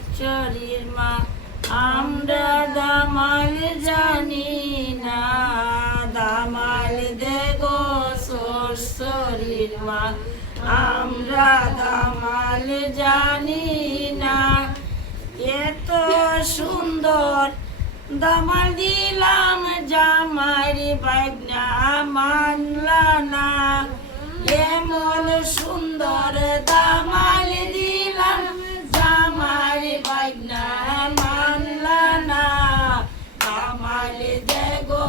সরসরির মা আমরা দামাল জানি না দামাল দেগো সরসরির মা আমরা দামাল জানি না এত সুন্দর দামাল দিলাম জামাইরি বাইগনা মানলা না এমন সুন্দর দামাল দিলাম জামাইরি বাইগনা মানলা না দামাল দেগো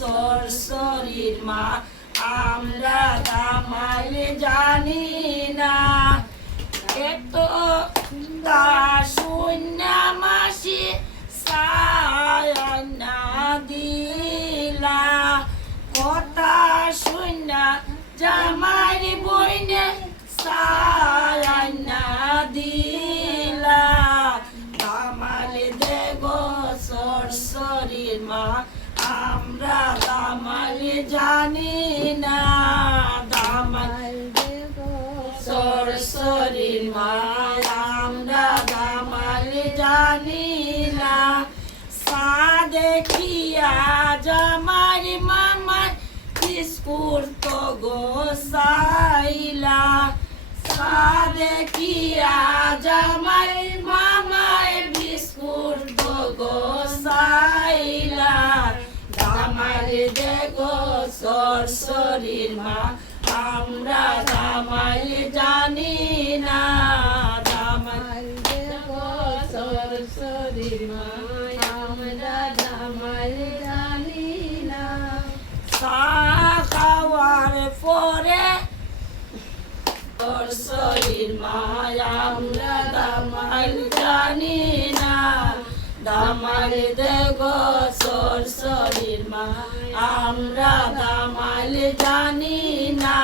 সরসরির মা আমরা দামাল জানি না এত দা শূন্য মাসি সায়না দিলা কথা শূন্য জামাইরি বইনে সায়না দিলা দামাল দেগো সরসরির মা আমরা দামাল জানি না দামাল দেগো সরসরির মা আমরা দামাল জানি না সাদেকিয়া জামাইরি মামা স্কুল তো গোসাইলা সাদেকিয়া জামাইরি মামা বিস্কুট তো গোসাইলা দামাল দেগো সরসরির মা আমরা দামাল জানি না দামাল দেগো সরসরির মা আমরা দামাল জানি না চা খাওয়ার পরে সরসরির মা আমরা দামাল জানি না দামাল দেগো সরসরির মা আমরা দামাল জানি না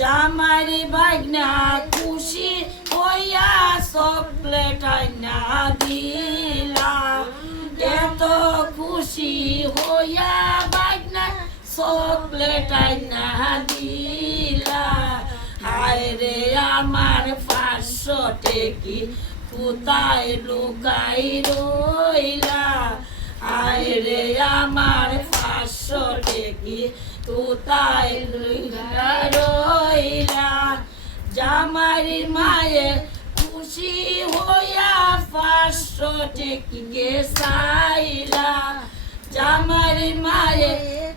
জামাইরি বাইগনা খুশি হইয়া চকলেট আইনা দিলা এত খুশি হইয়া বাইগনা চকলেট আইনা দিলা হায় রে আমার 500 টেকি কোথায় লুকাই রইলা হায় রে আমার 500 টেকি কোথায় লুকাই রইলা জামাইরি মায়ে খুশি হইয়া 500 টেকিকে চাইলা জামাইরি মায়ে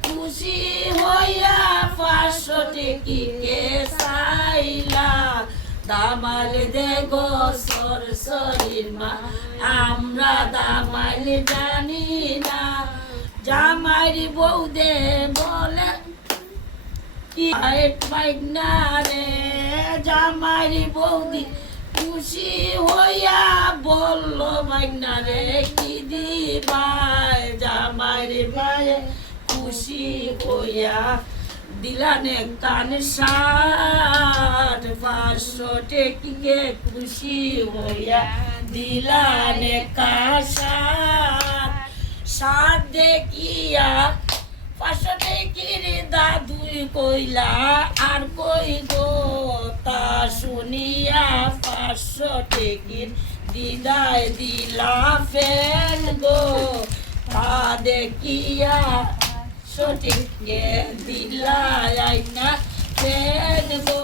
খুশি হইয়া 500 টেকিকে চাইলা দামাল দেগো সরসরির মা আমরা দামাল জানি না জামাইরি বউদে বলে কি বাইগনা রে জামাইরি বৌদি খুশি হইয়া বলল বাইগনা রে কি দিবাই জামাইরি মায়ে খুশি হইয়া দিলানে কান 500 টেকিকে খুশি হইয়া দিলানে কাশার দেখিয়া 500 টেকির দাদুই কইলা আর কই গো তা শুনিয়া 500 টেকির দিদায় দিলা ফেল গো তা দেখিয়া সঠিকে দিলাই আইনা ফেল গো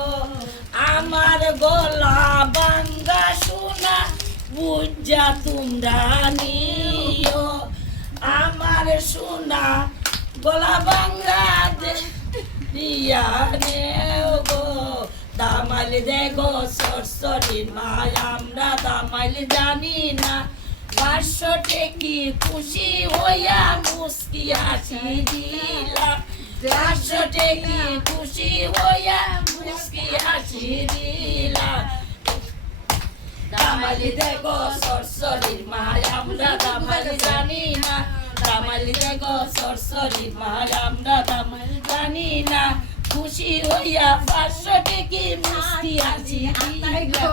আমার গলা বাঙ্গা শোনা বুঝা তোমরা নিও আমার সোনা গলা বাঙ্গা দিয়া নেও গো দামাল দেগো সরসরির মা আমরা দামাল জানি না 500 টেকি খুশি হইয়া মুস্কি হাসি দিলা 500 টেকি খুশি হইয়া মুস্কি হাসি দিলা দামাল দেগো সরসরির মা আমরা দামাল জানি না দামাল দেগো সরসরির মা আমরা দামাল জানি না খুশি হইয়া 500 টেকি মুস্কি হাসি দিলা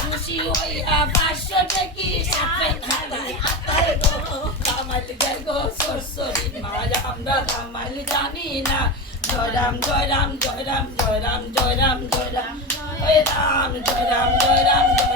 খুশি হইয়া 500 টেকি সাথে হাতায় গো দামাল দেগো সরসরির মা আমরা দামাল জানি না জয় রাম জয় রাম জয় রাম জয় রাম জয় রাম জয় রাম জয় রাম জয় রাম জয় রাম জয়